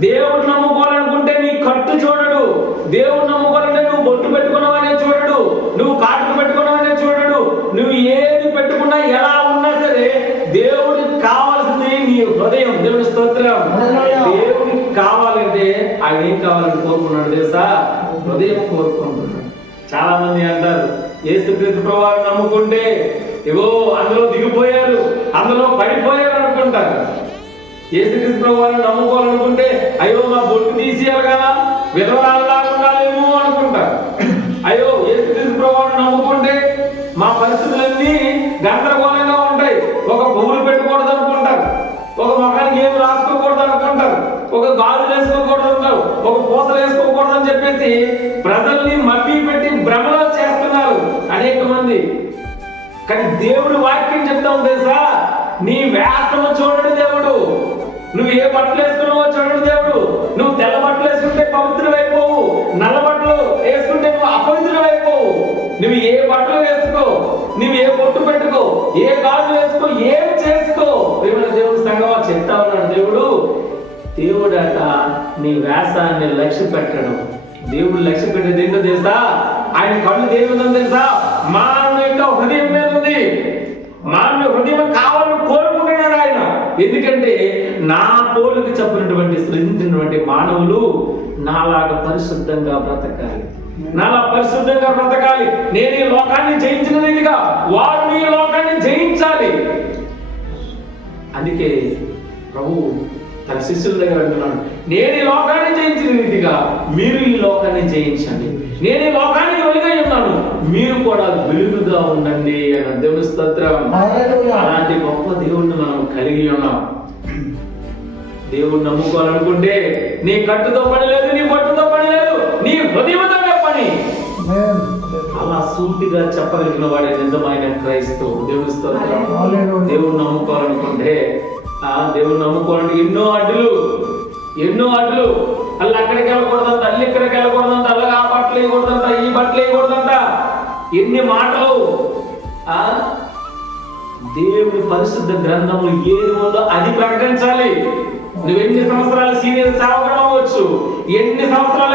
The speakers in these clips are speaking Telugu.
దేవుడు నమ్ముకోవాలనుకుంటే నీ కట్టు చూడడు. దేవుడు నమ్ముకోవాలంటే నువ్వు బొట్టు పెట్టుకున్నావనే చూడడు. నువ్వు కాటుకు పెట్టుకున్నావనే చూడడు. నువ్వు ఏది పెట్టుకున్నా ఎలా ఉన్నా సరే దేవుడికి కావాల్సింది నీ హృదయం. దేవుడి స్తోత్రం. దేవుడికి కావాలంటే ఆయన ఏం కావాలని కోరుకున్నాడు తెలుసా? హృదయం కోరుకుంటున్నాడు. చాలా మంది అంటారు యేసుక్రీస్తు ప్రభువారు నమ్ముకుంటే ఇగో అందులో దిగిపోయారు అందులో పడిపోయారు అనుకుంటారు. యేసుక్రీస్తు ప్రభువారు నమ్ముకోవాలనుకుంటే అయ్యో మా బొట్టు తీసేయాలి కదా. విధవరాలు ఉండాలేమో అనుకుంటారు అయ్యో ఏసు ప్రభువారు నమ్ముకుంటే మా పరిస్థితులన్నీ గందరగోళంగా ఉంటాయి. ఒక పువ్వులు పెట్టకూడదు అనుకుంటారు. ఒక మొఖానికి ఏం రాసుకోకూడదు అనుకుంటారు. ఒక గాజులు వేసుకోకూడదు అంటారు. ఒక పూసలు వేసుకోకూడదు అని చెప్పేసి ప్రజల్ని మబ్బి పెట్టి భ్రమలో చేస్తున్నారు అనేక మంది. కానీ దేవుడు వాక్యం చెప్తాం తెలుసా నీ వ్యాసము చూడడు దేవుడు. నువ్వు ఏ బట్టలు నువ్వు ఏ బట్టలు వేసుకో నువ్వు ఏ పొట్టు పెట్టుకో ఏ గాజు వేసుకో ఏం చేసుకో? దేవుడు దేవుడు సంగమా చెప్తా ఉన్నాడు దేవుడు. దేవుడట నీ వ్యాసాన్ని లక్ష్య పెట్టడం. దేవుడు లక్ష్య పెట్టేది ఏంటో తెలుసా? ఆయన కళ్ళు దేవుడు తెలుసా? మానవ యొక్క హృదయం మీద ఉంది. మానవ హృదయం కావాలని కోరుకుంటున్నాడు ఆయన. ఎందుకంటే నా పోలికి చెప్పినటువంటి సృజించినటువంటి మానవులు నాలాగా పరిశుద్ధంగా బ్రతకాలి. నాలా పరిశుద్ధంగా బ్రతకాలి. నేను ఈ లోకాన్ని జయించిన రీతిగా వారు ఈ లోకాన్ని జయించాలి. అందుకే ప్రభు తన శిష్యుల దగ్గర అంటున్నాడు నేను ఈ లోకాన్ని జయించిన రీతిగా మీరు ఈ లోకాన్ని జయించండి. నేను ఈ లోకానికి వెలుగై ఉన్నాను. మీరు కూడా వెలుగుగా ఉండండి అని దేవుని స్తోత్రం. అలాంటి గొప్ప దేవుణ్ణి మనం కలిగి ఉన్నాం. దేవుణ్ణి నమ్ముకోవాలనుకుంటే నీ కట్టుతో పని లేదు నీ లేదు నీ హృదయంతోనే పని. అలా సూటిగా చెప్పగలిగిన వాడే నిజమైన క్రైస్తవుడు దేవుని స్తోత్రం. దేవుని నమ్ముకోవాలనుకుంటే ఆ దేవుని నమ్ముకోవాలంటే ఎన్నో అడ్డులు ఎన్నో అడ్డులు. అల్ల అక్కడికి వెళ్ళకూడదంట అల్లి ఇక్కడికి వెళ్ళకూడదంట అల్లగా ఆ బట్టలు వేయకూడదంట ఈ బట్టలు వేయకూడదంట. ఎన్ని మాటలు ఆ? దేవుని పరిశుద్ధ గ్రంథము ఏది ఉందో అది ప్రకటించాలి. నువ్వు ఎన్ని సంవత్సరాల సీనియర్ సేవకుడు అవ్వచ్చు? ఎన్ని సంవత్సరాల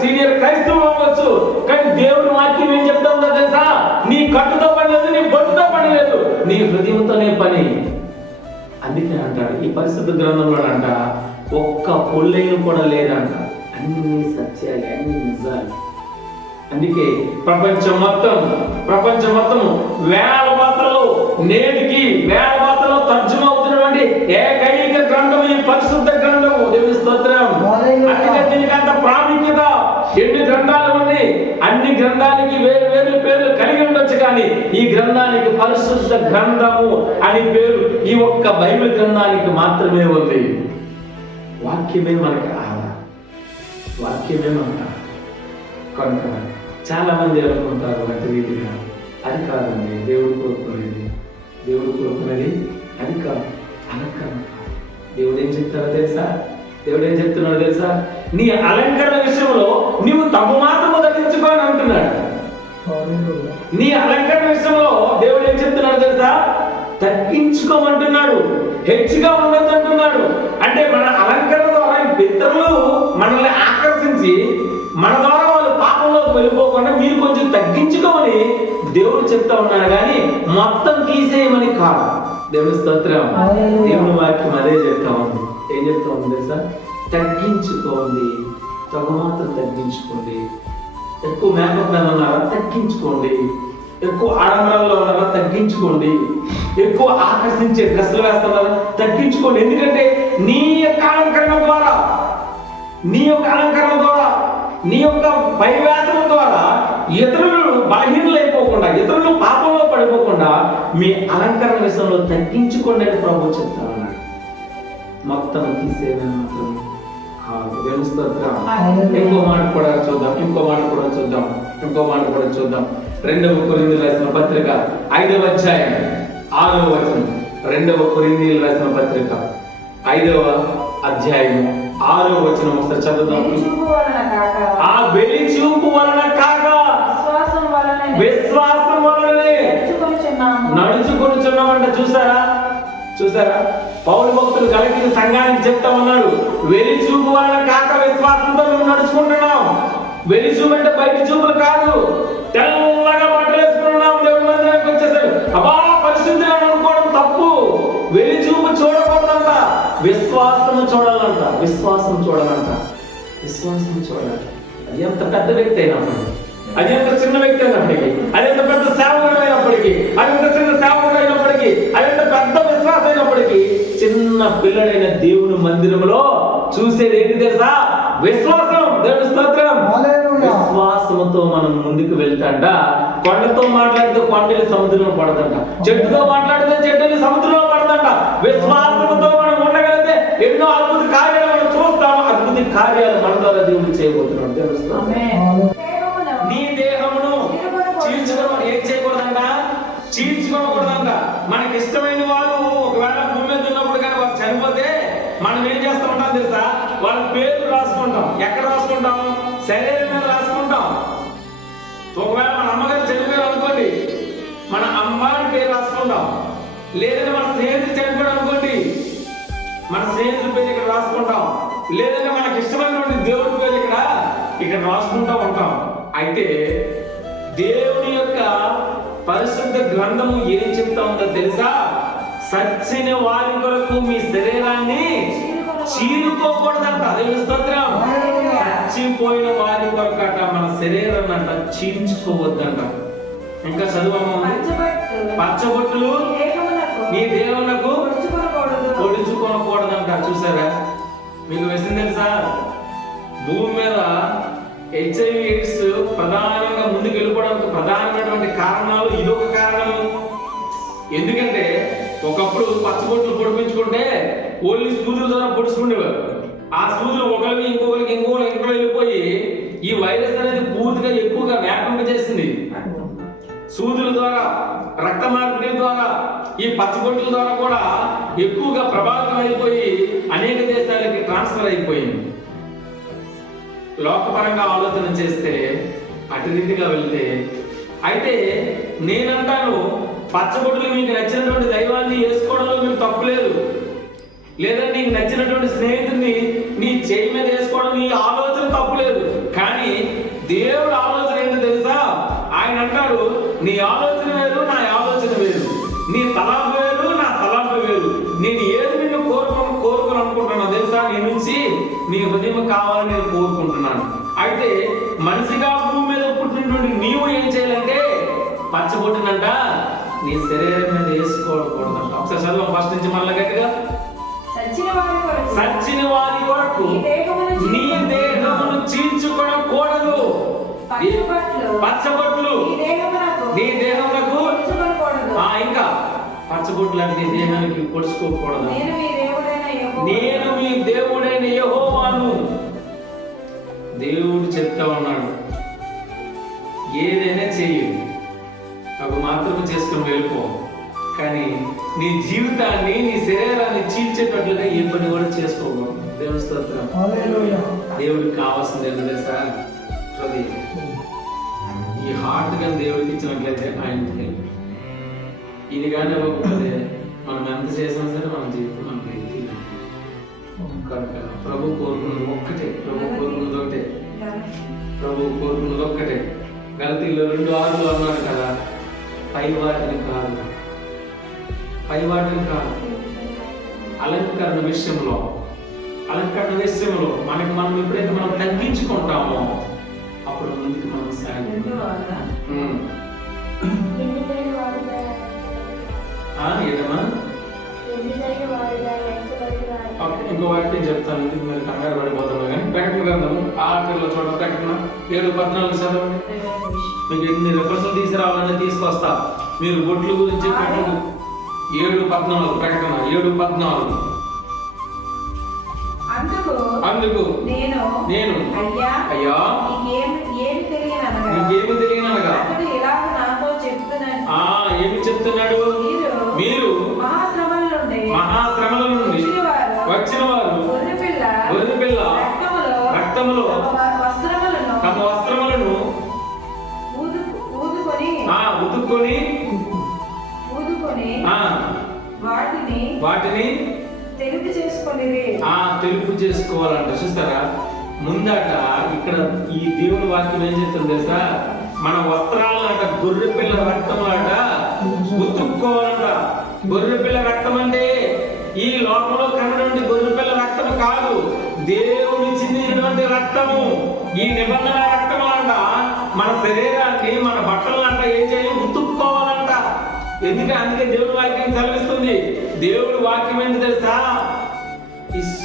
సీనియర్ క్రైస్తవం అవ్వచ్చు కానీ దేవుడి వాక్యం ఏం చెప్తా ఉందో తెలుసా? నీ కట్టుతో పని లేదు నీ బొట్టుతో పని లేదు నీ హృదయంతోనే పని. అందుకే అంటాడు ఈ పరిశుద్ధ గ్రంథంలో అంట ఒక్క పొల్లైన కూడా లేదంట. అన్ని సత్యాలు అన్ని నిజాలు. అందుకే ప్రపంచం మొత్తం ప్రపంచం మొత్తం వేల పాత్రలు నేటికి వేల పాత్రలో తర్జుమవుతున్నటువంటి ఏకైక గ్రంథం ఈ పరిశుద్ధ గ్రంథము దేవుని స్తోత్రం హల్లెలూయా. అందుకే దీనికి అంత ప్రాముఖ్యత ఎన్ని గ్రంథాలు ఉన్నాయి. అన్ని గ్రంథాలకి వేరు వేరు పేర్లు కలిగి ఉండొచ్చు కానీ ఈ గ్రంథానికి పరిశుద్ధ గ్రంథము అని పేరు ఈ ఒక్క బైబిల్ గ్రంథానికి మాత్రమే ఉంది. వాక్యమే మనకి ఆధారం వాక్యమే మనకు కనుక చాలా మంది అనుకుంటారు అటు రీతిగా అది కాదండి దేవుడు కోరుకునేది. దేవుడు కోరుకునేది అది కాదు. అలంకరణ కాదు. దేవుడు ఏం చెప్తారో తెలుసా? దేవుడు ఏం చెప్తున్నాడో తెలుసా? నీ అలంకరణ విషయంలో నీవు తగు మాత్రము ధరించుకో అని అంటున్నాడు. నీ అలంకరణ విషయంలో దేవుడు ఏం చెప్తున్నాడు తెలుసా? తగ్గించుకోమంటున్నాడు హెచ్చుగా ఉండొద్దు అంటున్నాడు అంటే మన అలంకరణ ద్వారా ఇతరులు మనల్ని ఆకర్షించి మన ద్వారా వాళ్ళు పాపంలోకి వెళ్ళిపోకుండా మీరు కొంచెం తగ్గించుకోమని దేవుడు చెప్తా ఉన్నాడు కానీ మొత్తం తీసేయమని కాదు. దేవుని స్తోత్రం. దేవుని వాక్యం అదే చెప్తా ఉంది. ఏం చెప్తా ఉంది సార్ తగ్గించుకోండి. తగు మాత్రం తగ్గించుకోండి. ఎక్కువ మేకప్ మీద ఉన్నారా? తగ్గించుకోండి. ఎక్కువ ఆడంబరాల్లో ఉన్నారా? తగ్గించుకోండి. ఎక్కువ ఆకర్షించే డ్రెస్సులు వేస్తున్నారా? తగ్గించుకోండి. ఎందుకంటే నీ యొక్క అలంకరణ ద్వారా నీ యొక్క అలంకరణ ద్వారా నీ యొక్క పైవ్యాసం ద్వారా ఇతరులు బలహీనలైపోకుండా ఇతరులు పాపంలో పడిపోకుండా మీ అలంకరణ విషయంలో తగ్గించుకోండి అని ప్రభు చెప్తాను మొత్తం తీసేదని మాత్రం కాదు దేవుని స్తోత్రం. ఇంకో మాట కూడా చూద్దాం ఇంకో మాట కూడా చూద్దాం ఇంకో మాట కూడా చూద్దాం. రెండవ కొరింది రాసిన పత్రిక ఐదవ అధ్యాయం ఆరవ వచనం. రెండవ కొరింది రాసిన పత్రిక ఐదవ అధ్యాయం ఆరవ వచనం ఒకసారి చదువుదాం. ఆ వెలి చూపు వలన కాక. విశ్వాసం వలన నడుచుకొనిచున్నామంట చూసారా? చూసారా? పౌరు భక్తులు కలిగిన సంఘానికి చెప్తా ఉన్నాడు వెలి చూపు వలన కాక విశ్వాసంతో మేము నడుచుకుంటున్నాం. వెలి చూపు అంటే బయట చూపులు కాదు. తెల్లగా బట్టలు వేసుకుంటున్నాం దేవుడి మందిరానికి వచ్చేసాడు. అబా పరిశుద్ధిగా అనుకోవడం తప్పు. వెలి చూపు చూడకూడదంట. విశ్వాసము చూడాలంట. విశ్వాసం చూడాలంట. విశ్వాసం చూడాలి అది ఎంత పెద్ద వ్యక్తి అయినా అది ఎంత చిన్న వ్యక్తి అయినప్పటికీ అది ఎంత పెద్ద సేవకుడు అయినప్పటికీ అది ఎంత చిన్న సేవకుడు అయినప్పటికీ అది ఎంత పెద్ద విశ్వాసం అయినప్పటికీ చిన్న పిల్లడైన దేవుని మందిరంలో చూసేది ఏంటి తెలుసా? విశ్వాసం. దేవుని స్తోత్రం. హల్లెలూయా. విశ్వాసముతో మనం ముందుకు వెళ్తాంట. కొండతో మాట్లాడితే కొండలు సముద్రంలో పడదంట చెట్టుతో మాట్లాడితే చెట్టుని సముద్రంలో పడదంట విశ్వాసముతో మనం ఉండగలిగితే ఎన్నో అద్భుత కార్యాలు మనం చూస్తాము. అద్భుత కార్యాలు మన ద్వారా దేవుడు చేయబోతున్నాడు. తెలుస్తున్నా ఇష్టమైన వాళ్ళు ఒకవేళ భూమి మీద ఉన్నప్పుడు కానీ వాళ్ళు చనిపోతే మనం ఏం చేస్తా ఉంటాం తెలుసా? వాళ్ళ పేర్లు రాసుకుంటాం. ఎక్కడ రాసుకుంటాం? శరీరం మీద రాసుకుంటాం. ఒకవేళ మన అమ్మగారు చనిపోయారు అనుకోండి మన అమ్మాయి పేరు రాసుకుంటాం. లేదంటే మన స్నేహితులు చనిపోయారు అనుకోండి మన స్నేహితుల పేరు ఇక్కడ రాసుకుంటాం. లేదంటే మనకి ఇష్టమైనటువంటి దేవుడి పేరు ఇక్కడ ఇక్కడ రాసుకుంటూ ఉంటాం. అయితే దేవుని యొక్క పరిశుద్ధ గ్రంథము ఏం చెప్తా ఉందో తెలుసా? సచ్చిన వారి కొరకు మీ శరీరాన్ని చీరుకోకూడదంట అదే స్తోత్రం. చచ్చిపోయిన వారి కొరకు అట మన శరీరాన్ని అంట చీల్చుకోవద్దంట. ఇంకా చదువు పచ్చబొట్టులు పచ్చబొట్లు నీ దేహమునకు నీ దేవునకు పొడుచుకొనకూడదు. చూసారా? మీకు విషయం తెలుసా? భూమి మీద హెచ్ఐవి ఎయిడ్స్ ప్రధానంగా ముందుకు వెళ్ళిపోవడానికి ప్రధానమైనటువంటి కారణాలు ఇదొక కారణం. ఎందుకంటే ఒకప్పుడు పచ్చబొట్లు పొడిపించుకుంటే ఓన్లీ సూదుల ద్వారా పొడుచుకునేవారు ఆ సూదులు ఒకరికి ఇంకొకరికి ఇంకొకరికి ఇంకొకరు వెళ్ళిపోయి ఈ వైరస్ అనేది పూర్తిగా ఎక్కువగా వ్యాపింప చేసింది. సూదుల ద్వారా రక్త మార్పిడి ద్వారా ఈ పచ్చబొట్ల ద్వారా కూడా ఎక్కువగా ప్రభావితం అయిపోయి అనేక దేశాలకి ట్రాన్స్ఫర్ అయిపోయింది. లోకపరంగా ఆలోచన చేస్తే అటు రీతిగా వెళ్తే అయితే నేనంటాను పచ్చబొట్టులు మీకు నచ్చినటువంటి దైవాన్ని వేసుకోవడంలో మీకు తప్పు లేదు. లేదా నీకు నచ్చినటువంటి స్నేహితుడిని నీ చేయి మీద వేసుకోవడం నీ ఆలోచన తప్పు లేదు. కానీ దేవుడు ఆలోచన ఏంటో తెలుసా? ఆయన అంటాడు నీ ఆలోచన నీవు ఏం చేయాలంటే పచ్చబొట్టినంట నీ శరీరం మీద వేసుకోకూడదంట. ఒకసారి చదువు ఫస్ట్ నుంచి మళ్ళీ గట్టిగా. సచ్చిన వారి కొరకు. నీ దేహమును దేహమును చీల్చుకోనకూడదు పచ్చబొట్లు. నీ పొడుచుకొనకూడదు. ఆ ఇంకా పచ్చబొట్లు అంటే దేహానికి పొడుచుకోకూడదు. నేను మీ దేవుడైన నీ జీవితాన్ని నీ శరీరాన్ని చీల్చేటట్లుగా ఏ పని కూడా చేసుకోకూడదు దేవుని స్తోత్రం. దేవుడికి కావాల్సింది ఏంటో తెలుసా హృదయం. ఈ హార్ట్ కానీ దేవుడికి ఇచ్చినట్లయితే ఆయనకి ఇది కానీ ఇవ్వకపోతే మనం ఎంత చేసినా సరే మన జీవితం ఇది కనుక ప్రభు కోరుకున్నది ఒక్కటే ప్రభు కోరుకున్నది ఒకటే. ప్రభు కోరుకున్నది ఒక్కటే. గలతీలో రెండు ఆరులు అన్నాడు కదా పై వాటిని కాదు. పై వాటిని కాదు. అలంకరణ విషయంలో అలంకరణ విషయంలో మనకి మనం ఎప్పుడైతే మనం తగ్గించుకుంటామో అప్పుడు ముందుకు మనం ఆ, ఏదమ్మా? ఇంకో వాక్యం చెప్తాను. ఇది మీరు కంగారు పడిపోతాను కానీ ప్రకటన గ్రంథము ఆఖరిలో చూడ ప్రకటన. ఏడు పద్నాలుగు చదవండి. మీకు ఎన్ని రెఫరెన్స్లు తీసుకురావాలని తీసుకొస్తా. మీరు బొట్లు గురించి ఏడు పద్నాలుగు ప్రకటన ఏడు పద్నాలుగు. అందుకు అందుకు నేను నేను అయ్యా నీకేమి తెలియనగా చేసుకొనిది. ఆ తెలుపు చేసుకోవాలంట చూస్తారా? ముందట ఇక్కడ ఈ దేవుని వాక్యం ఏం చెప్తుంది తెలుసా? మన వస్త్రాలట గొర్రె పిల్ల రక్తం ఉతుక్కోవాలంట. గొర్రె పిల్ల రక్తం అంటే ఈ లోకంలో కనటువంటి గొర్రె పిల్ల రక్తం కాదు. దేవుని చిందినటువంటి రక్తము ఈ నిబంధన రక్తం అంట మన శరీరాన్ని మన బట్టలంట ఏం చేయాలి? ఉతుక్కోవాలంట. ఎందుకంటే అందుకే దేవుడి వాక్యం చదివిస్తుంది. దేవుడి వాక్యం ఏంటి తెలుసా?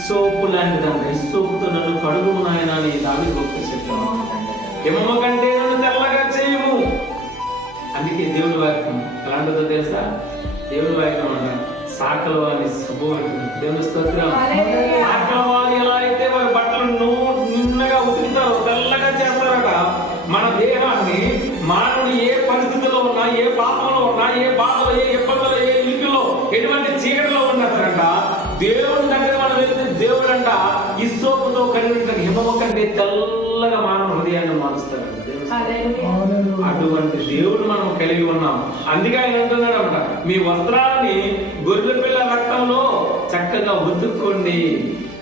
ఇస్సోపు లాంటిదంట ఇస్సోపుతో నన్ను కడుగు నాయన అని దావి గొప్ప చెప్పాను హిమమ కంటే నన్ను తెల్లగా చేయము. అందుకే దేవుడి వాక్యం ఎలాంటిదో తెలుసా? దేవుడి వాక్యం అంట సాకలు అని శుభవాక్యం దేవుని స్తోత్రం. హల్లెలూయా. హిమము కంటే తెల్లగా మానవ హృదయాన్ని మారుస్తాడు. అటువంటి దేవుడు మనం కలిగి ఉన్నాం. అందుకే ఆయన అంటున్నాడు అనమాట మీ వస్త్రాన్ని గొర్రె పిల్ల రక్తంలో చక్కగా ఉతుక్కోండి.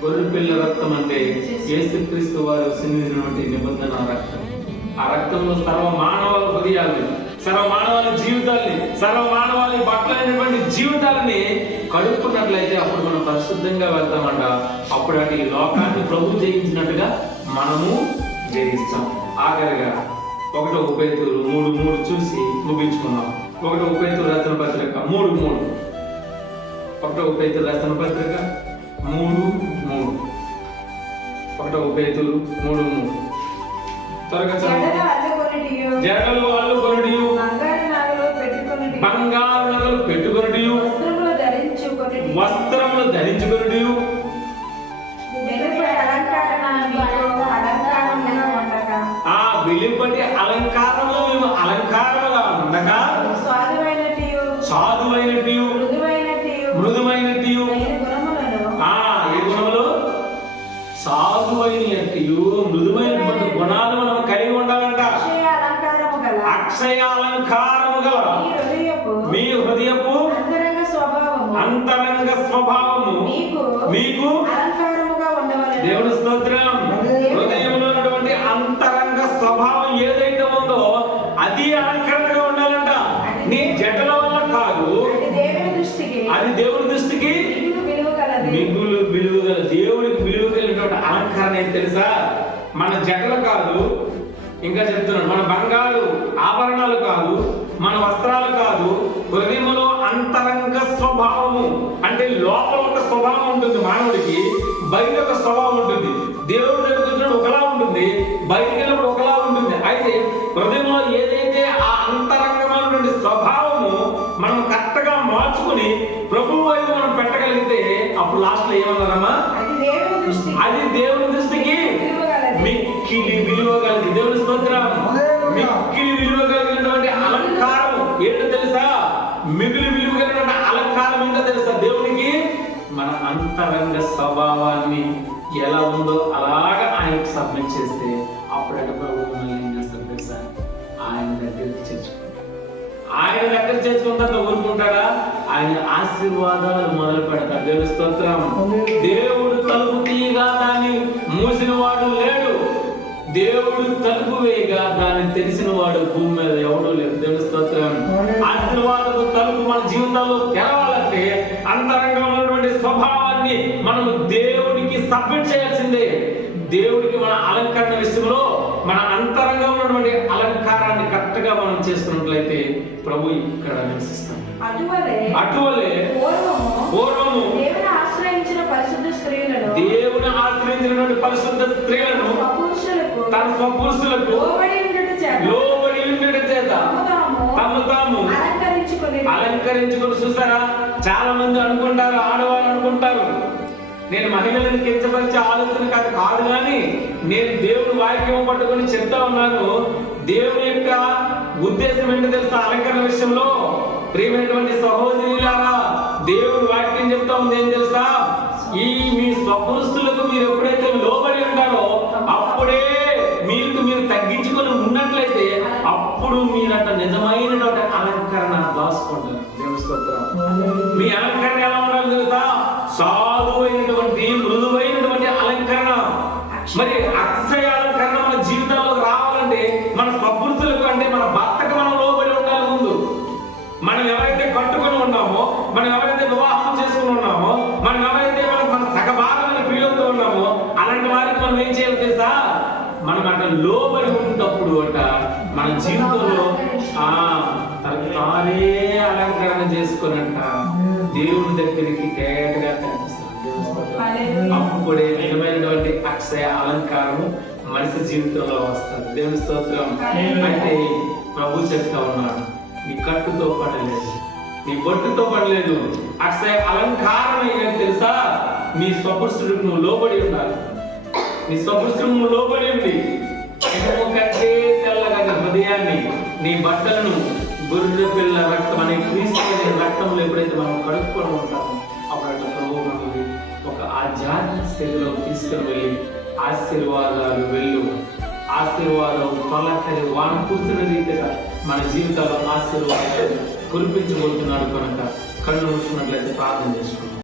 గొర్రె పిల్ల రక్తం అంటే యేసుక్రీస్తు వారు నిబంధన రక్తం. ఆ రక్తంలో సర్వ మానవాల హృదయాల్ని సర్వ మానవాళి జీవితాల్ని సర్వ మానవాళి బట్టలైనటువంటి జీవితాలని కడుక్కున్నట్లయితే అప్పుడు మనం పరిశుద్ధంగా వెళ్తామంట. అప్పుడు అటు ఈ లోకాన్ని ప్రభు జయించినట్టుగా మనము జయిస్తాం. ఆఖరిగా ఒకటో ఉపేతులు మూడు మూడు చూసి ముగించుకుందాం. ఒకటో ఉపేతులు రచన పత్రిక మూడు మూడు. ఒకటో ఉపేతులు రచన పత్రిక మూడు మూడు. ఒకటో ఉపేతులు మూడు మూడు. త్వరగా చదువు. జడల అల్లుకొనిటియు, జడలు బంగారు నగలు పెట్టుకొనిటియు, బంగారు నగలు పెట్టుకొనుడియు వస్త్రములు ధరించుకొనిటియు, వస్త్రములు ధరించుకొనుడియు వెలుపలి అలంకారములు మీకు? అలంకారముగా ఉండగా, ఆ వెలుపటి అలంకారము మేము అలంకారముగా ఉండగా స్వాదువైనటియు, సాధువైనటియు. మృదువైనటియు, ఆ ఏ గుణములు? సాధువైనటియు మీకు. దేవుని స్తోత్రం. హృదయంలో ఉన్నటువంటి అంతరంగ స్వభావం ఏదైతే ఉందో అది అలంకరణగా ఉండాలంట. నీ జటల వల్ల కాదు. అది దేవుని దృష్టికి. మిగులు విలువ దేవుడికి విలువ కలిగినటువంటి అలంకరణ ఏంటి తెలుసా? మన జటలు కాదు. ఇంకా చెప్తున్నాను. మన బంగారు ఆభరణాలు కాదు. మన వస్త్రాలు కాదు. హృదయంలో అంతరంగ స్వభావము అంటే లోపల స్వభావం ఉంటుంది మానవుడికి బయట ఒక స్వభావం ఉంటుంది. దేవుడి దగ్గరికి వచ్చినప్పుడు ఒకలా ఉంటుంది బయటికి వెళ్ళినప్పుడు ఒకలా ఉంటుంది. అయితే హృదయంలో ఏదైతే ఆ అంతరంగమైనటువంటి స్వభావము మనం కరెక్ట్గా మార్చుకుని ప్రభు వైపు మనం పెట్టగలిగితే అప్పుడు లాస్ట్లో ఏమన్నారమ్మా అది దేవుని అంతరంగ స్వభావాన్ని ఎలా ఉందో అలాగా ఆయనకు సబ్మిట్ చేస్తే అప్పుడు అంటే ప్రభు మనల్ని ఏం చేస్తారు తెలుసా? ఆయన దగ్గరికి చేర్చుకుంటాడు. ఆయన దగ్గర తర్వాత ఊరుకుంటాడా? ఆయన ఆశీర్వాదాలు మొదలు పెడతాడు. దేవుని స్తోత్రం. దేవుడు తలుపు తీయగా దాన్ని మూసిన వాడు లేడు. దేవుడు తలుపు వేయగా దాన్ని తెలిసిన వాడు భూమి మీద ఎవడూ లేడు. దేవుని స్తోత్రం. ఆశీర్వాదపు తలుపు మన జీవితాల్లో తెరవాలంటే అంతరంగంలో స్వభావాన్ని మనము దేవుడికి సబ్మిట్ చేయాల్సిందే. దేవుడికి మన అలంకరణ విషయంలో మన అంతరంగంలో ఉన్నటువంటి అలంకారాన్ని కరెక్ట్గా మనం చేసుకున్నట్లయితే ప్రభు ఇక్కడ నివసిస్తాం అటువలే పూర్వము దేవుని ఆశ్రయించిన పరిశుద్ధ స్త్రీలను దేవుని ఆశ్రయించినటువంటి పరిశుద్ధ స్త్రీలను పురుషులకు తన స్వపురుషులకు లోబడి ఉండుట చేత తమ తాము అలంకరించుకుని అలంకరించుకొని చూసారా? చాలా మంది అనుకుంటారు ఆడవాళ్ళు అనుకుంటారు. నేను మహిళలను కించపరిచే ఆలోచన కాదు కాదు కానీ నేను దేవుని వాక్యం పట్టుకొని చెప్తా ఉన్నాను. దేవుని యొక్క ఉద్దేశం ఏంటో తెలుసా? అలంకరణ విషయంలో ప్రియమైనటువంటి సహోదరులారా దేవుని వాక్యం చెప్తా ఉంది ఏం తెలుసా? ఈ మీ స్వపురుషులకు మీరు ఎప్పుడైతే లోబడి ఉంటారో అప్పుడే తగ్గించుకొని ఉన్నట్లయితే అప్పుడు మీరంట నిజమైనటువంటి అలంకరణ దాచుకుంటారు. దేవుని స్తోత్రం. మీ అలంకరణ ఎలా ఉండాలి తెలుసా? సాధువైనటువంటి అట మన జీవితంలో ఆ తానే అలంకరణ చేసుకున్నట్ట దేవుని దగ్గరికి తేటగా కనిపిస్తాడు. అప్పుడే నిజమైనటువంటి అక్షయ అలంకారము మనిషి జీవితంలో వస్తుంది. దేవుని స్తోత్రం. అయితే ప్రభు చెప్తా ఉన్నాడు నీ కట్టుతో పడలేదు నీ బొట్టుతో పడలేదు. అక్షయ అలంకారం ఏంటంటే తెలుసా? నీ స్వపురుషుడికి నువ్వు లోబడి ఉండాలి. నీ స్వపురుషుడు నువ్వు లోబడి ఉంది ఇనుము కంటే తెల్లగా హృదయాన్ని నీ బట్టలను గొర్రె పిల్ల రక్తం అనే క్రీస్తు రక్తంలో ఎప్పుడైతే మనం కడుక్కొని ఉంటామో అప్పుడు అట్లా ప్రభు మనల్ని ఒక ఆధ్యాత్మిక స్థితిలో తీసుకుని వెళ్ళి ఆశీర్వాదాలు వెళ్ళు. ఆశీర్వాదం పలకరి వాన కూర్చున్న రీతిగా మన జీవితాల్లో ఆశీర్వాదాలు కురిపించబోతున్నాడు కనుక కళ్ళు మూసుకున్నట్లయితే ప్రార్థన చేసుకుంటాం